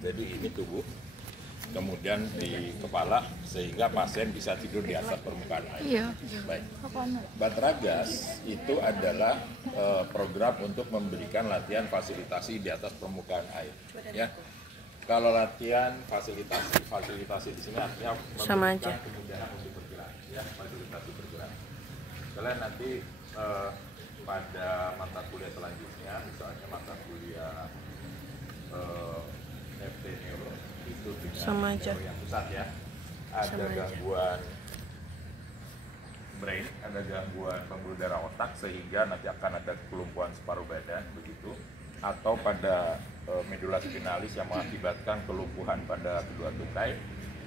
Jadi ini tubuh, kemudian di kepala, sehingga pasien bisa tidur di atas permukaan air. Iya. Baik. Batragas itu adalah program untuk memberikan latihan fasilitasi di atas permukaan air. Ya. Kalau latihan fasilitasi di sini artinya sama aja. kemudahan untuk bergerak, ya, fasilitasi bergerak. Kalian nanti pada mata kuliah selanjutnya, misalnya mata kuliah FT Neuro itu dengan sama aja yang pusat ya, ada gangguan brain, ada gangguan pembuluh darah otak sehingga nanti akan ada kelumpuhan separuh badan begitu, atau pada medula spinalis yang mengakibatkan kelumpuhan pada kedua tungkai,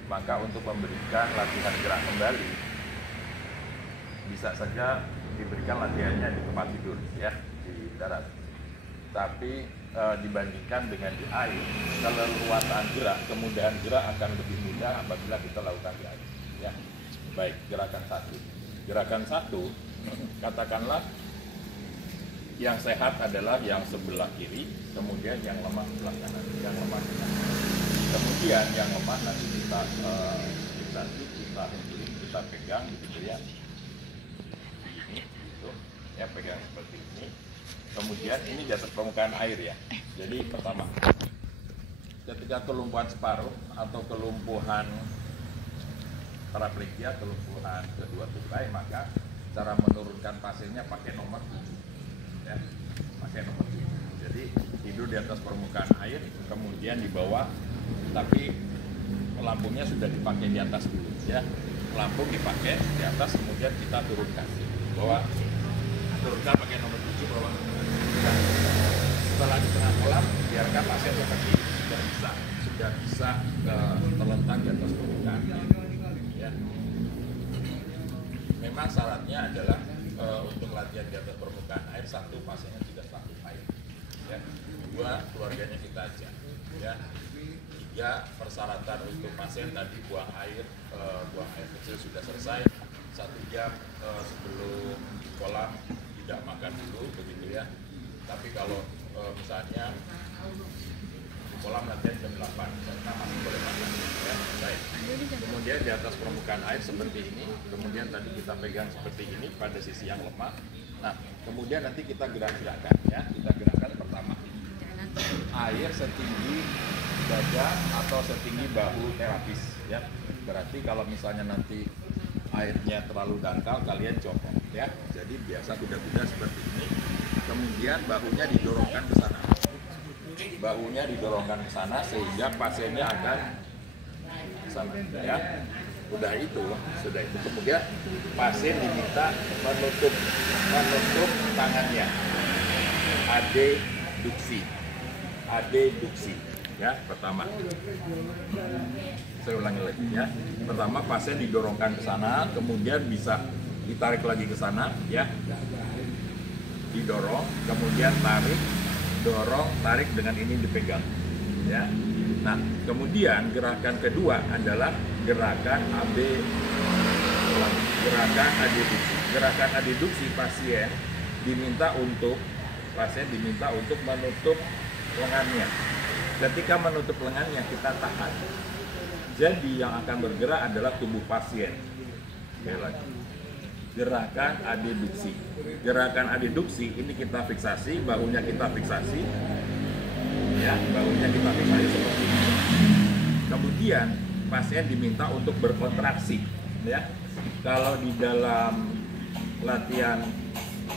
maka untuk memberikan latihan gerak kembali bisa saja diberikan latihannya di tempat tidur ya, di darat. Tapi dibandingkan dengan di air, keleluasaan gerak, kemudahan gerak akan lebih mudah apabila kita lakukan di air ya. Baik, gerakan satu katakanlah yang sehat adalah yang sebelah kiri, kemudian yang lemah sebelah kanan, yang lemah kemudian yang lemah nanti kita kita pegang gitu ya, ini gitu ya, pegang seperti ini. Kemudian ini di atas permukaan air ya. Jadi pertama, ketika kelumpuhan separuh atau kelumpuhan paraplegia, kelumpuhan kedua tungkai, maka cara menurunkan pasiennya pakai nomor 7 ya, pakai nomor 7. Jadi tidur di atas permukaan air, kemudian di bawah, tapi pelampungnya sudah dipakai di atas dulu ya. Pelampung dipakai di atas, kemudian kita turunkan bawah, turunkan pakai nomor 7 bawah. Setelah di tengah kolam, biarkan pasien seperti sudah bisa terlentang di atas permukaan ya. Memang syaratnya adalah untuk latihan di atas permukaan air, satu, pasiennya tidak takut air ya. Dua, keluarganya kita ajak ya. Tiga, persyaratan untuk pasien tadi buang air kecil sudah selesai 1 jam sebelum kolam, tidak makan dulu begitu ya. Tapi kalau misalnya di kolam latihan jam 8, kita masih boleh makan ya, selesai. Kemudian di atas permukaan air seperti ini, kemudian tadi kita pegang seperti ini pada sisi yang lemah. Nah, kemudian nanti kita gerak-gerakkan ya, kita gerakkan pertama. Air setinggi dada atau setinggi bahu terapis ya. Berarti kalau misalnya nanti airnya terlalu dangkal, kalian copot ya. Jadi biasa kuda-kuda seperti ini. Kemudian bahunya didorongkan ke sana. Bahunya didorongkan ke sana sehingga pasiennya akan sama ya. Sudah itu. Kemudian pasien diminta menutup tangannya. Adeduksi ya, pertama. Saya ulangi lagi ya. Pertama, pasien didorongkan ke sana, kemudian bisa ditarik lagi ke sana ya. Didorong, kemudian tarik, dorong, tarik, dengan ini dipegang ya. Nah, kemudian gerakan kedua adalah gerakan adeduksi. Gerakan adeduksi pasien diminta untuk menutup lengannya. Ketika menutup lengannya, kita tahan. Jadi yang akan bergerak adalah tubuh pasien. Sekali lagi, gerakan adeduksi. Gerakan adeduksi ini kita fiksasi, bahunya kita fiksasi, ya, bahunya kita fiksasi seperti ini. Kemudian pasien diminta untuk berkontraksi, ya. Kalau di dalam latihan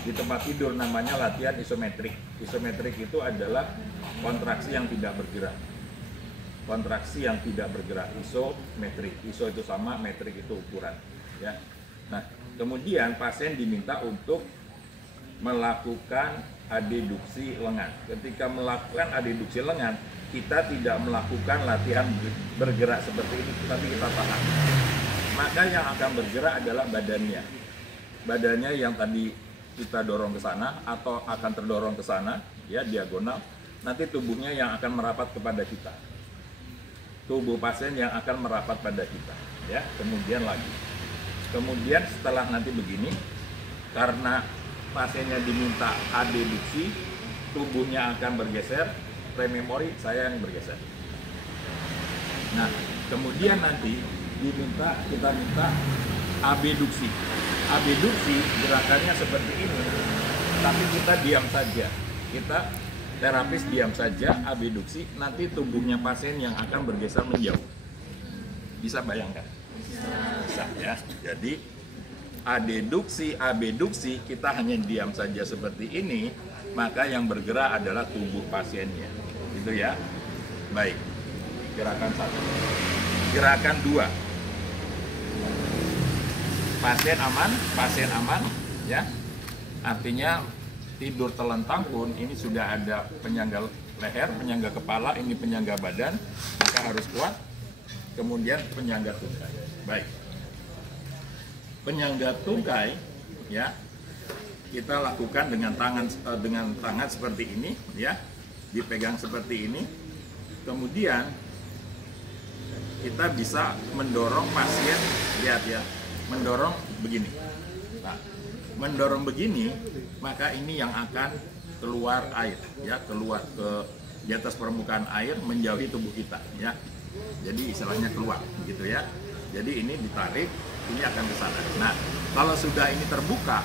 di tempat tidur namanya latihan isometrik. Isometrik itu adalah kontraksi yang tidak bergerak. Kontraksi yang tidak bergerak, isometrik. Iso itu sama, metrik itu ukuran, ya. Nah, kemudian pasien diminta untuk melakukan adeduksi lengan. Ketika melakukan adeduksi lengan, kita tidak melakukan latihan bergerak seperti ini, tapi kita tahan. Maka yang akan bergerak adalah badannya. Badannya yang tadi kita dorong ke sana atau akan terdorong ke sana, ya, diagonal. Nanti tubuhnya yang akan merapat kepada kita. Tubuh pasien yang akan merapat pada kita, ya. Kemudian lagi. Kemudian setelah nanti begini, karena pasiennya diminta adeduksi, tubuhnya akan bergeser, prememori saya yang bergeser. Nah, kemudian nanti kita minta abduksi. Abduksi gerakannya seperti ini, tapi kita diam saja. Kita terapis diam saja, abduksi, nanti tubuhnya pasien yang akan bergeser menjauh. Bisa bayangkan? Bisa ya. Jadi abduksi, kita hanya diam saja seperti ini, maka yang bergerak adalah tubuh pasiennya. Gitu ya. Baik. Gerakan 1. Gerakan 2. Pasien aman ya. Artinya tidur telentang pun ini sudah ada penyangga leher, penyangga kepala, ini penyangga badan, maka harus kuat. Kemudian penyangga tungkai. Baik. Penyangga tungkai ya. Kita lakukan dengan tangan seperti ini ya. Dipegang seperti ini. Kemudian kita bisa mendorong pasien, lihat ya. Mendorong begini. Nah, mendorong begini, maka ini yang akan keluar air ya, keluar ke di atas permukaan air menjauhi tubuh kita ya. Jadi istilahnya keluar gitu ya. Jadi ini ditarik, ini akan ke sana. Nah, kalau sudah ini terbuka,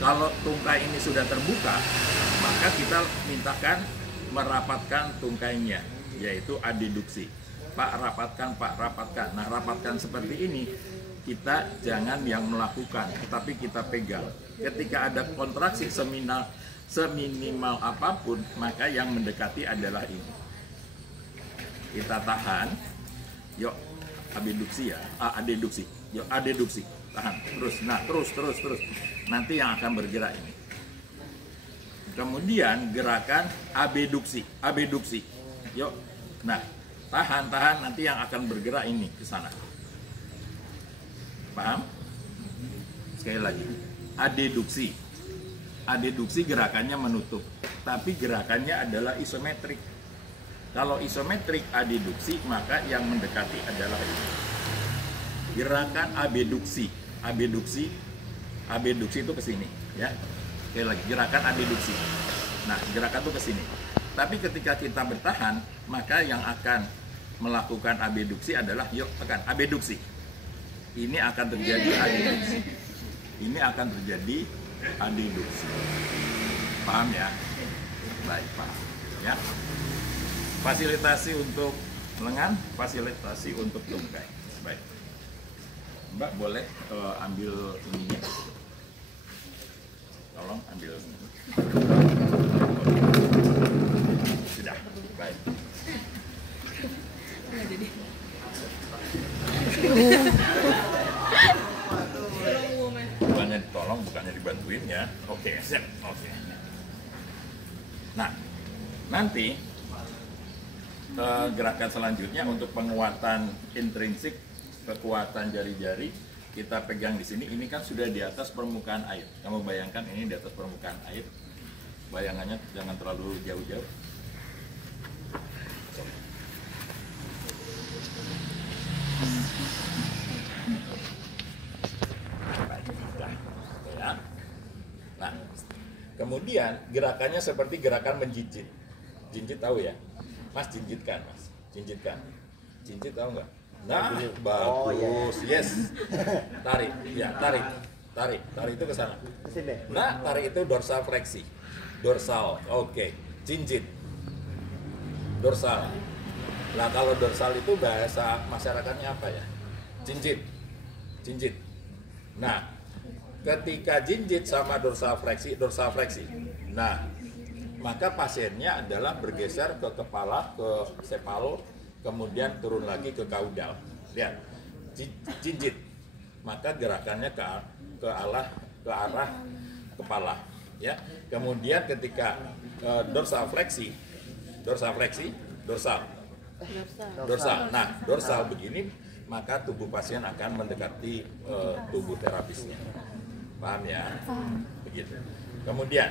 kalau tungkai ini sudah terbuka, maka kita mintakan merapatkan tungkainya, yaitu adduksi. Pak rapatkan. Nah, rapatkan seperti ini. Kita jangan yang melakukan, tetapi kita pegang. Ketika ada kontraksi seminimal apapun, maka yang mendekati adalah ini. Kita tahan, yuk abduksi ya, adduksi, yuk adduksi, tahan, terus, nah terus. Nanti yang akan bergerak ini. Kemudian gerakan abduksi, yuk, nah tahan, nanti yang akan bergerak ini ke sana. Paham? Sekali lagi, adduksi gerakannya menutup, tapi gerakannya adalah isometrik. Kalau isometrik adduksi, maka yang mendekati adalah ini. Gerakan abduksi itu ke sini ya. Sekali lagi, gerakan adduksi. Nah, gerakan itu ke sini. Tapi ketika kita bertahan, maka yang akan melakukan abduksi adalah yuk tekan abduksi. Ini akan terjadi adduksi. Ini akan terjadi adduksi. Paham ya? Baik, paham. Ya. Fasilitasi untuk lengan, fasilitasi untuk tungkai. Baik. Mbak boleh ambil ininya. Tolong ambil ini. Sudah. Baik. Bukannya ditolong, bukannya dibantuin ya. Oke, siap. Oke. Nah, nanti gerakan selanjutnya untuk penguatan intrinsik, kekuatan jari-jari, kita pegang di sini. Ini kan sudah di atas permukaan air. Kamu bayangkan ini di atas permukaan air. Bayangannya jangan terlalu jauh-jauh. Nah, kemudian gerakannya seperti gerakan menjinjit. Jinjit tahu ya? Mas jinjitkan, Mas. Jinjitkan. Jinjit tahu nggak? Nah, bagus. Yes. Tarik. Ya, tarik. Tarik itu ke sana. Nah, tarik itu dorsal fleksi. Dorsal. Oke. Jinjit. Dorsal. Nah, kalau dorsal itu bahasa masyarakatnya apa ya? Jinjit. Nah, ketika jinjit sama dorsal fleksi. Nah, maka pasiennya adalah bergeser ke kepala, ke sepalo, kemudian turun lagi ke kaudal. Lihat, jinjit. Maka gerakannya ke arah kepala. Ya. Kemudian ketika dorsal. Nah, dorsal begini, maka tubuh pasien akan mendekati tubuh terapisnya. Paham ya? Begitu. Kemudian,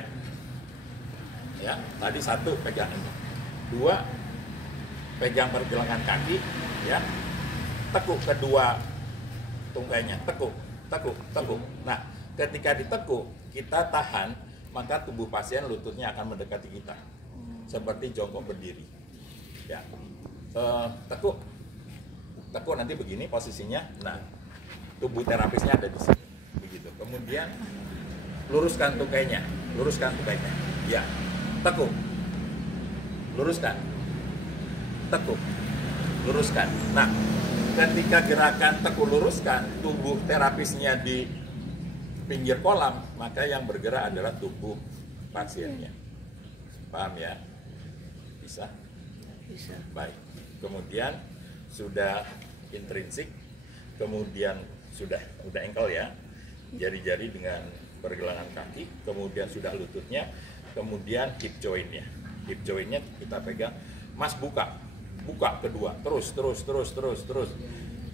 ya, tadi 1 pegang ini, 2 pegang pergelangan kaki, ya, tekuk kedua tungkainya, tekuk. Nah, ketika ditekuk, kita tahan, maka tubuh pasien lututnya akan mendekati kita, seperti jongkok berdiri. Ya, tekuk. tekuk nanti begini posisinya. Nah, tubuh terapisnya ada di sini. Begitu. Kemudian luruskan tukainya, ya, tekuk, luruskan, tekuk, luruskan. Nah, ketika gerakan tekuk luruskan, tubuh terapisnya di pinggir kolam, maka yang bergerak adalah tubuh pasiennya. Paham ya? Bisa? Bisa. Baik. Kemudian sudah intrinsik, kemudian sudah ankle ya, jari-jari dengan pergelangan kaki, kemudian sudah lututnya, kemudian hip jointnya. Hip jointnya kita pegang, Mas buka kedua, terus.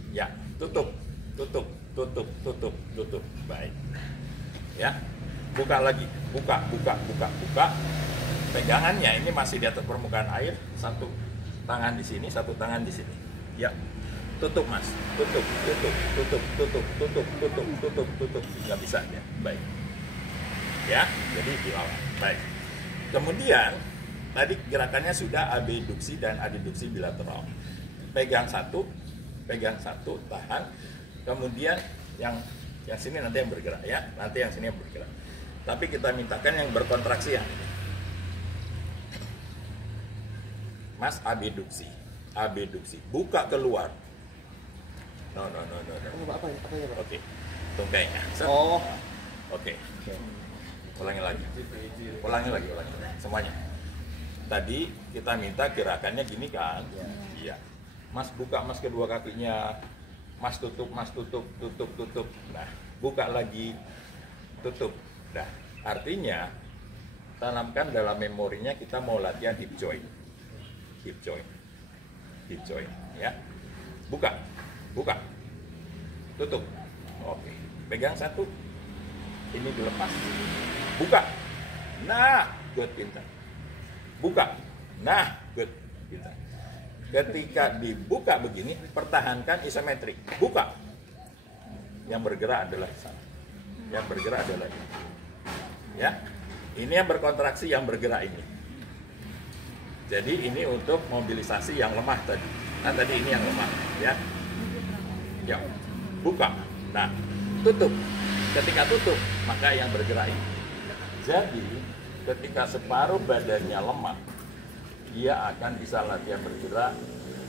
Ya, tutup. Baik. Ya, buka lagi, buka. Pegangannya ini masih di atas permukaan air, satu tangan di sini, satu tangan di sini. Ya, tutup Mas, tutup. Nggak bisa ya, baik. Ya, jadi dilawan. Baik. Kemudian tadi gerakannya sudah abduksi dan adduksi bilateral. Pegang satu, tahan. Kemudian yang sini nanti yang bergerak ya, nanti yang sini yang bergerak. Tapi kita mintakan yang berkontraksi ya. Mas abduksi, buka keluar. No. Oke, tungkainya. Oh. Oke. Ulangi lagi. Semuanya. Tadi kita minta gerakannya gini kan? Iya. Mas buka Mas kedua kakinya. Mas tutup. Nah, buka lagi, tutup. Nah, artinya tanamkan dalam memorinya kita mau latihan hip joint, ya. Buka, tutup. Oke, pegang satu, ini dilepas, buka. Nah, good, pintar. Buka. Nah, good, pintar. Ketika dibuka begini, pertahankan isometrik. Buka. Yang bergerak adalah sana. Yang bergerak adalah ini. Ya. Ini yang berkontraksi, yang bergerak ini. Jadi ini untuk mobilisasi yang lemah tadi. Nah, tadi ini yang lemah, ya. Ya. Buka. Nah, tutup. Ketika tutup, maka yang bergerak ini. Jadi, ketika separuh badannya lemah, dia akan bisa latihan bergerak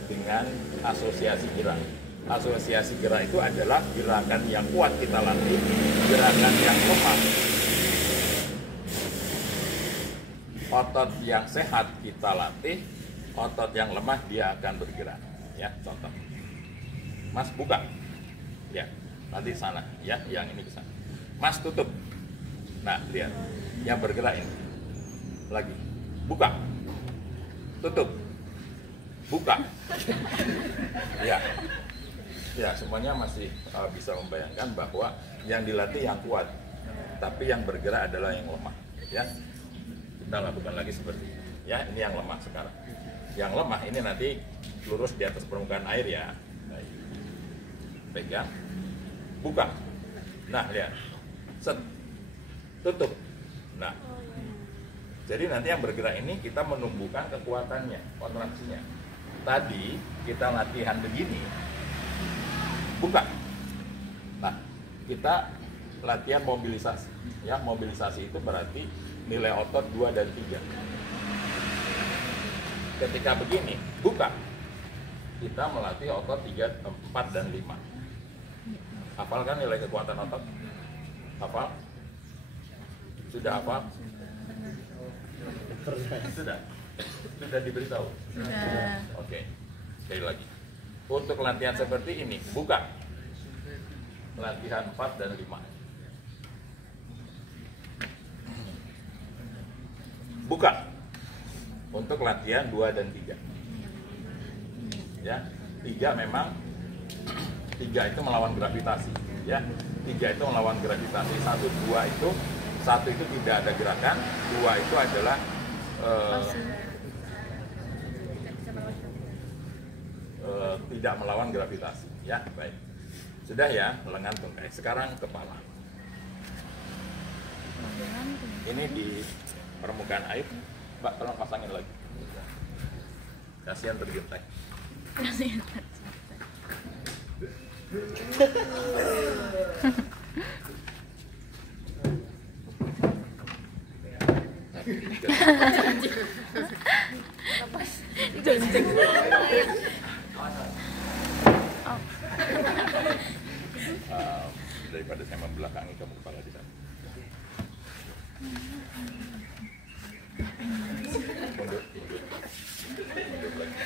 dengan asosiasi gerak. Asosiasi gerak itu adalah gerakan yang kuat kita latih, gerakan yang lemah. Otot yang sehat kita latih, otot yang lemah dia akan bergerak. Ya, contoh. Mas buka. Ya, nanti sana. Ya, yang ini ke sana. Mas tutup. Nah, lihat. Yang bergerak ini. Lagi. Buka. Tutup, buka. Ya, semuanya masih bisa membayangkan bahwa yang dilatih yang kuat, tapi yang bergerak adalah yang lemah. Ya, kita lakukan lagi seperti ini. Ya, ini yang lemah sekarang. Yang lemah ini nanti lurus di atas permukaan air ya. Baik. Pegang, buka. Nah, lihat, set, tutup. Nah. Jadi nanti yang bergerak ini kita menumbuhkan kekuatannya, kontraksinya. Tadi kita latihan begini, buka. Nah, kita latihan mobilisasi. Ya, mobilisasi itu berarti nilai otot 2 dan 3. Ketika begini, buka. Kita melatih otot 3, 4, dan 5. Hafal kan nilai kekuatan otot? Hafal? Sudah hafal? Sudah diberitahu? Sudah. Oke. Sekali lagi. Untuk latihan seperti ini, buka. Latihan 4 dan 5. Buka. Untuk latihan 2 dan 3. Ya, 3 memang 3 itu melawan gravitasi, ya. 3 itu melawan gravitasi, 1, 2 itu, 1 itu tidak ada gerakan, 2 itu adalah tidak melawan gravitasi, ya. Baik, sudah ya, lengan tungkai. Sekarang kepala. Ini di permukaan air, Mbak, tolong pasangin lagi. Kasihan tergentek. Daripada saya membelakangi kamu kepala di sana. Mundur, mundur. Mundur lagi.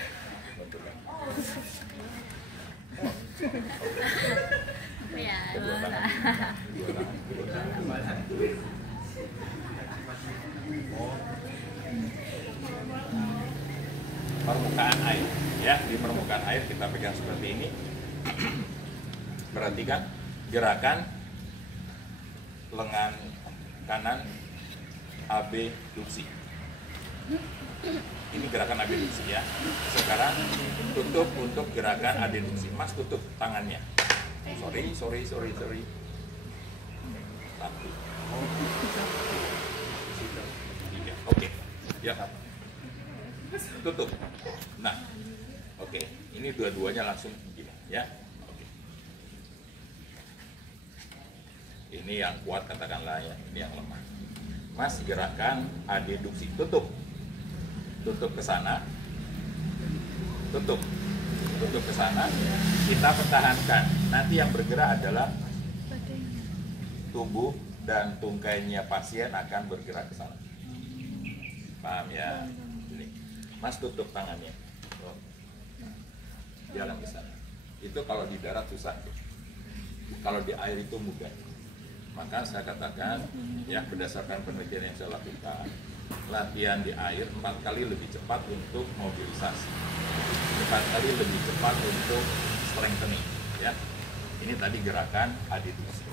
Mundur lagi. Ya, Kedua tangan. Kedua tangan. Kedua tangan. Permukaan air, ya, di permukaan air kita pegang seperti ini. Perhatikan gerakan lengan kanan abduksi. Ini gerakan abduksi ya. Sekarang tutup untuk gerakan adduksi. Mas tutup tangannya. Sorry. Satu. Tiga. Oke. Ya. Tutup. Nah. Oke. Ini dua-duanya langsung begini ya. Oke. Ini yang kuat katakanlah ya. Ini yang lemah. Mas gerakan adduksi. Tutup ke sana, tutup ke sana, kita pertahankan. Nanti yang bergerak adalah tubuh dan tungkainya pasien akan bergerak ke sana. Paham ya? Ini. Mas tutup tangannya, jalan ke sana. Itu kalau di darat susah, kalau di air itu mudah. Maka saya katakan, ya berdasarkan penelitian yang saya lakukan, latihan di air 4 kali lebih cepat untuk mobilisasi, 4 kali lebih cepat untuk strengthening. Ya, ini tadi gerakan adduksi.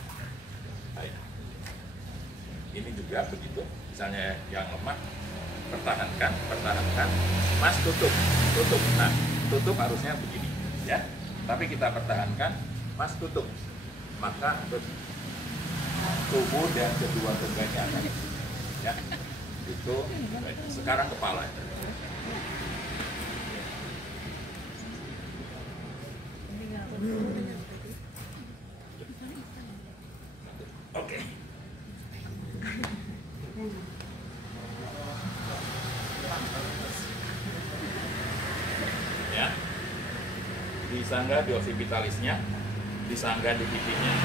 Ini juga begitu. Misalnya yang lemah, pertahankan. Mas tutup. Nah, tutup harusnya begini, ya. Tapi kita pertahankan, Mas tutup. Maka tubuh dan kedua tungganya akan, ya. Itu sekarang kepala. Oke. Ya. Disangga di occipitalisnya, disangga di pipinya.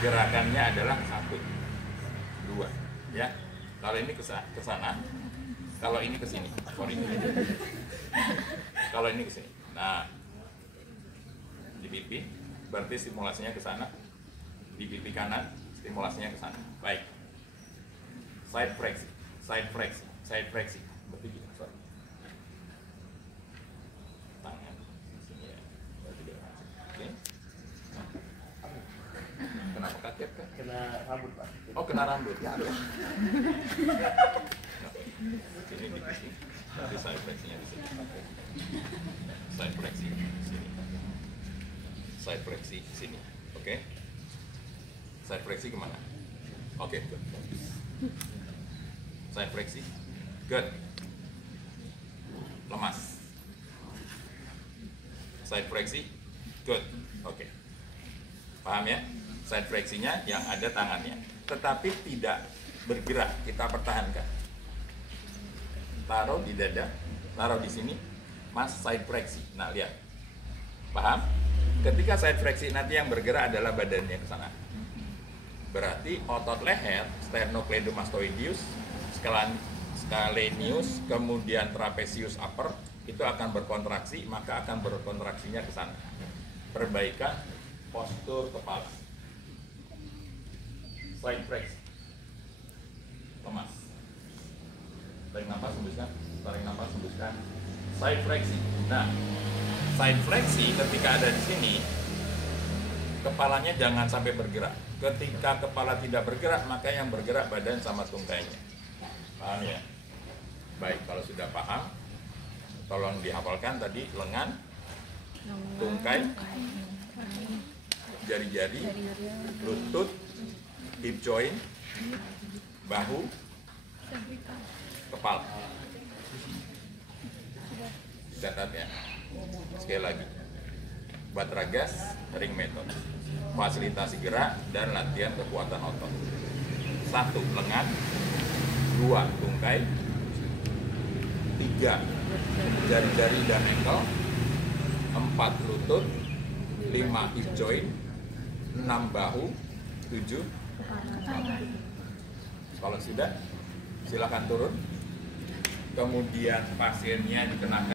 Gerakannya adalah 1, 2, ya. Kalau ini ke sana, kalau ini ke sini. Sorry. Kalau ini ke sini. Nah, di pipi berarti stimulasinya ke sana. Di pipi kanan stimulasinya ke sana. Baik. Side flexion. Berarti gini, sorry. Tangan sini ya. Berarti dia masuk. Oke. Kenapa kaget kan? Kena rambut, Pak. Oh, kena rambut. Ya. Sini di sini. Nanti side flexinya di sini. Side flexi di sini. Side flexi di sini. Oke. Side flexi kemana? Oke, good. Side flexi. Good. Lemas. Side flexi. Good. Oke. Paham ya? Side flexinya yang ada tangannya, tetapi tidak bergerak, kita pertahankan. Taruh di dada, taruh di sini, Mas side flexi. Nah, lihat. Paham? Ketika side flexi nanti yang bergerak adalah badannya ke sana. Berarti otot leher, sternocleidomastoideus, scalenius, kemudian trapezius upper itu akan berkontraksi, maka akan berkontraksinya ke sana. Perbaikan postur kepala. Side flex. Lemas. Tarik nafas, hembuskan. Side flexi. Nah, side flexi ketika ada di sini, kepalanya jangan sampai bergerak. Ketika kepala tidak bergerak, maka yang bergerak badan sama tungkainya. Paham ya? Baik, kalau sudah paham, tolong dihafalkan tadi lengan, tungkai, jari-jari, lutut, hip joint, bahu, kepala. Catat ya. Sekali lagi. Batragas ring method. Fasilitasi gerak dan latihan kekuatan otot. 1. Lengan, 2. tungkai, 3. jari-jari dan ankle, 4. lutut, 5. hip joint, 6. bahu, 7. Kalau sudah, silakan turun. Kemudian pasiennya dikenakan